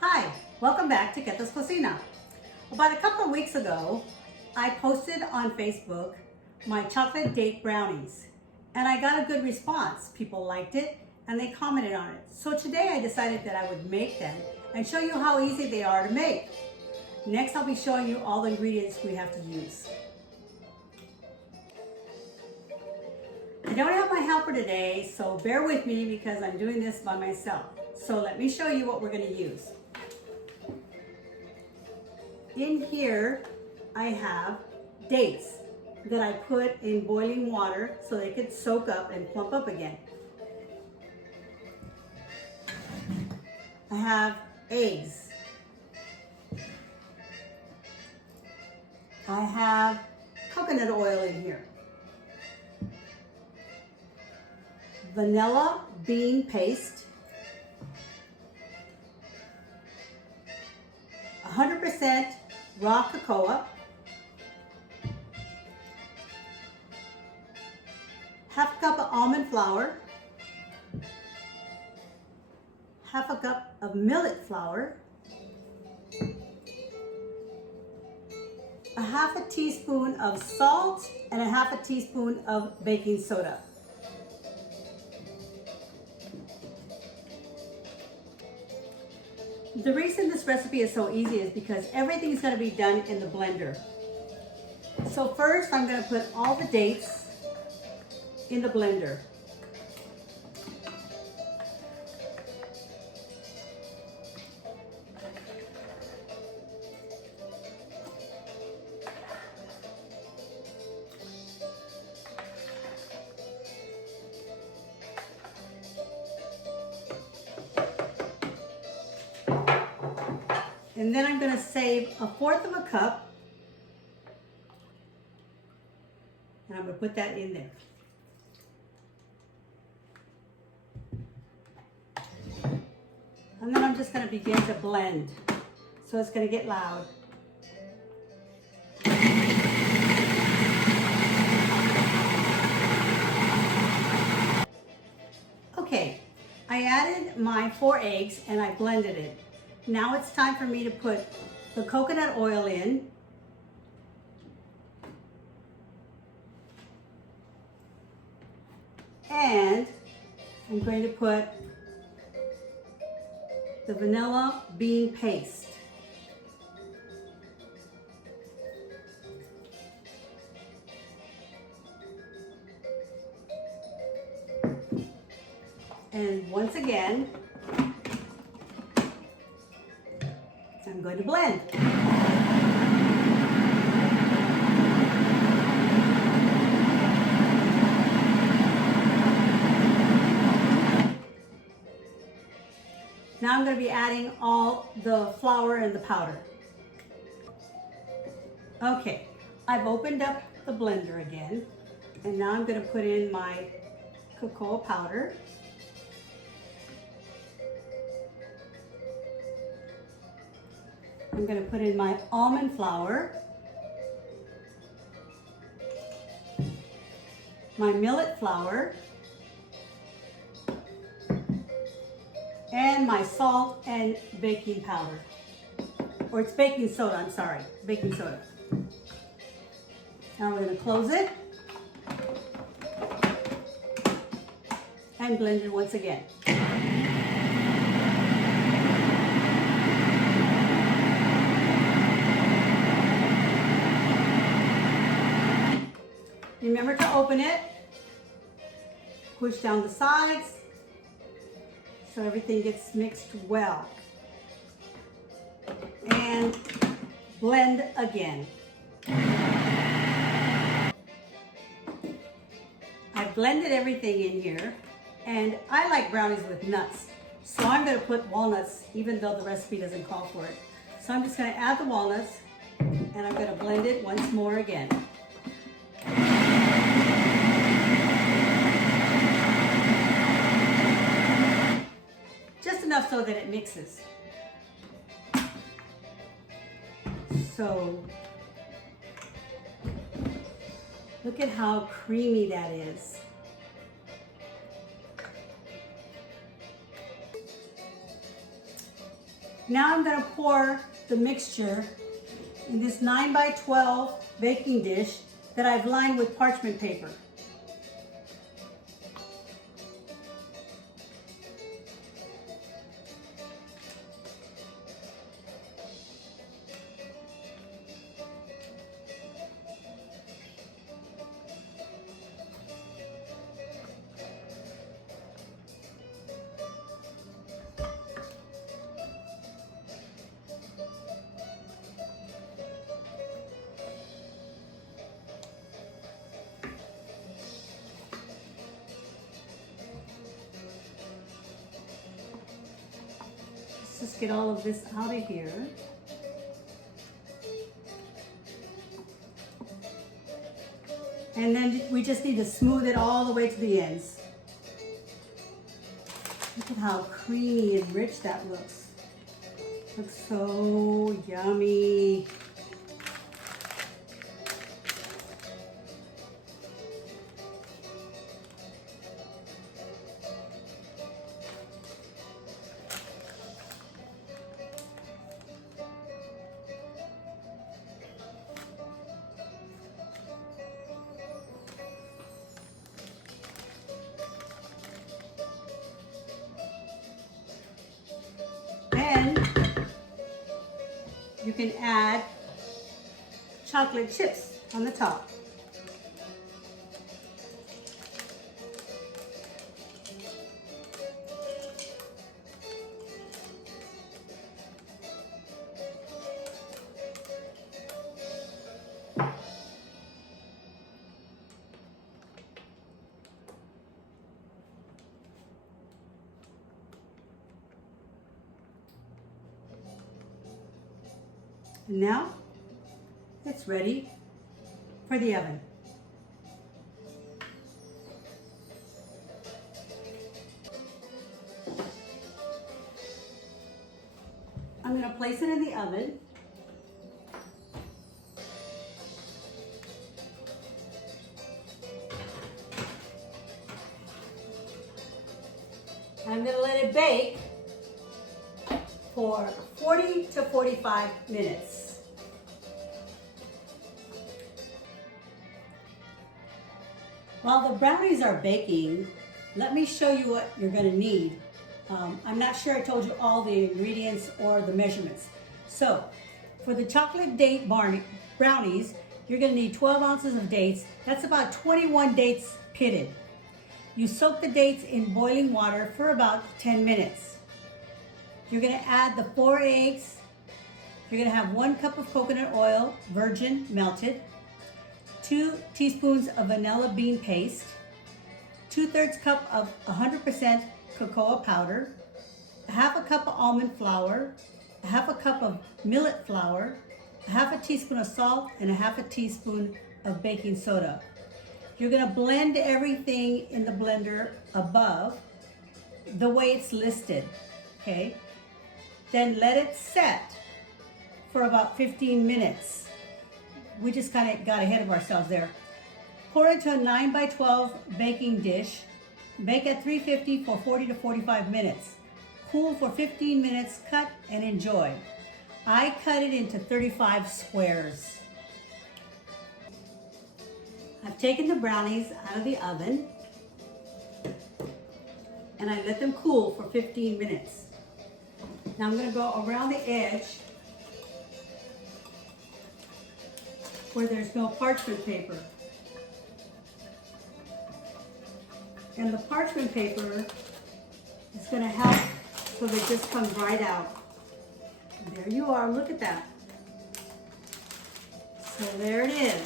Hi, welcome back to Keta's Cocina. About a couple of weeks ago, I posted on Facebook my chocolate date brownies and I got a good response. People liked it and they commented on it. So today I decided that I would make them and show you how easy they are to make. Next, I'll be showing you all the ingredients we have to use. I don't have my helper today, so bear with me because I'm doing this by myself. So let me show you what we're going to use. In here, I have dates that I put in boiling water so they could soak up and plump up again. I have eggs. I have coconut oil in here. Vanilla bean paste. 100% raw cocoa. Half a cup of almond flour. Half a cup of millet flour. A half a teaspoon of salt and a half a teaspoon of baking soda. The reason this recipe is so easy is because everything is going to be done in the blender. So first I'm going to put all the dates in the blender. And then I'm going to save 1/4 of a cup, and I'm going to put that in there. And then I'm just going to begin to blend. So it's going to get loud. Okay, I added my 4 eggs and I blended it. Now it's time for me to put the coconut oil in. And I'm going to put the vanilla bean paste. And once again, I'm going to blend. Now I'm going to be adding all the flour and the powder. Okay, I've opened up the blender again, and now I'm going to put in my cocoa powder. I'm going to put in my almond flour, my millet flour, and my salt and baking powder. Or it's baking soda, I'm sorry, baking soda. Now we're going to close it and blend it once again. Remember to open it, push down the sides so everything gets mixed well. And blend again. I've blended everything in here, and I like brownies with nuts. So I'm going to put walnuts, even though the recipe doesn't call for it. So I'm just going to add the walnuts, and I'm going to blend it once more again. Just enough so that it mixes. So look at how creamy that is. Now I'm going to pour the mixture in this 9 by 12 baking dish that I've lined with parchment paper. Let's just get all of this out of here. And then we just need to smooth it all the way to the ends. Look at how creamy and rich that looks. Looks so yummy. And you can add chocolate chips on the top. And now it's ready for the oven. I'm going to place it in the oven. I'm going to let it bake for 40 to 45 minutes. While the brownies are baking, let me show you what you're going to need. I'm not sure I told you all the ingredients or the measurements. So, for the chocolate date brownies, you're going to need 12 ounces of dates. That's about 21 dates pitted. You soak the dates in boiling water for about 10 minutes. You're going to add the 4 eggs. You're going to have 1 cup of coconut oil, virgin, melted, 2 teaspoons of vanilla bean paste, 2/3 cup of 100% cocoa powder, 1/2 cup of almond flour, 1/2 cup of millet flour, 1/2 teaspoon of salt, and 1/2 teaspoon of baking soda. You're going to blend everything in the blender above the way it's listed, okay? Then let it set for about 15 minutes. We just kind of got ahead of ourselves there. Pour into a 9 by 12 baking dish. Bake at 350 for 40 to 45 minutes. Cool for 15 minutes, cut and enjoy. I cut it into 35 squares. I've taken the brownies out of the oven and I let them cool for 15 minutes. Now I'm going to go around the edge where there's no parchment paper. And the parchment paper is going to help so that it just comes right out. And there you are, look at that. So there it is.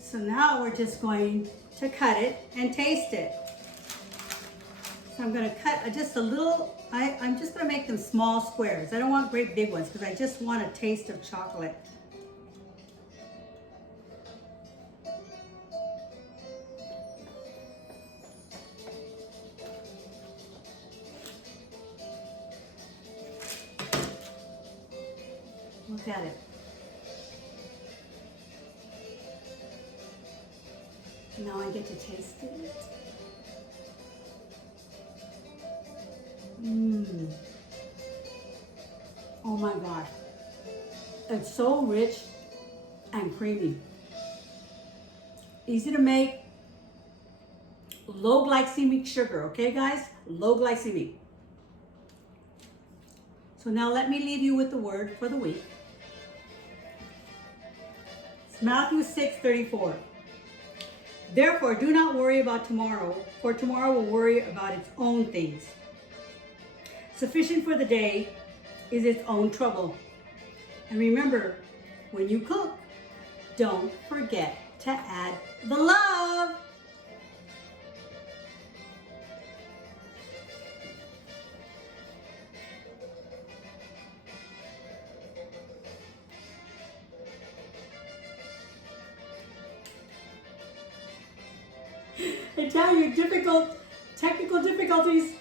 So now we're just going to cut it and taste it. So I'm going to cut just a little, I'm just going to make them small squares. I don't want great big ones because I just want a taste of chocolate. Look at it. Now I get to taste it. Oh my gosh. It's so rich and creamy. Easy to make. Low glycemic sugar, okay guys? Low glycemic. So now let me leave you with the word for the week. It's Matthew 6:34. Therefore, do not worry about tomorrow, for tomorrow will worry about its own things. Sufficient for the day is its own trouble. And remember, when you cook, don't forget to add the love. I tell you, technical difficulties.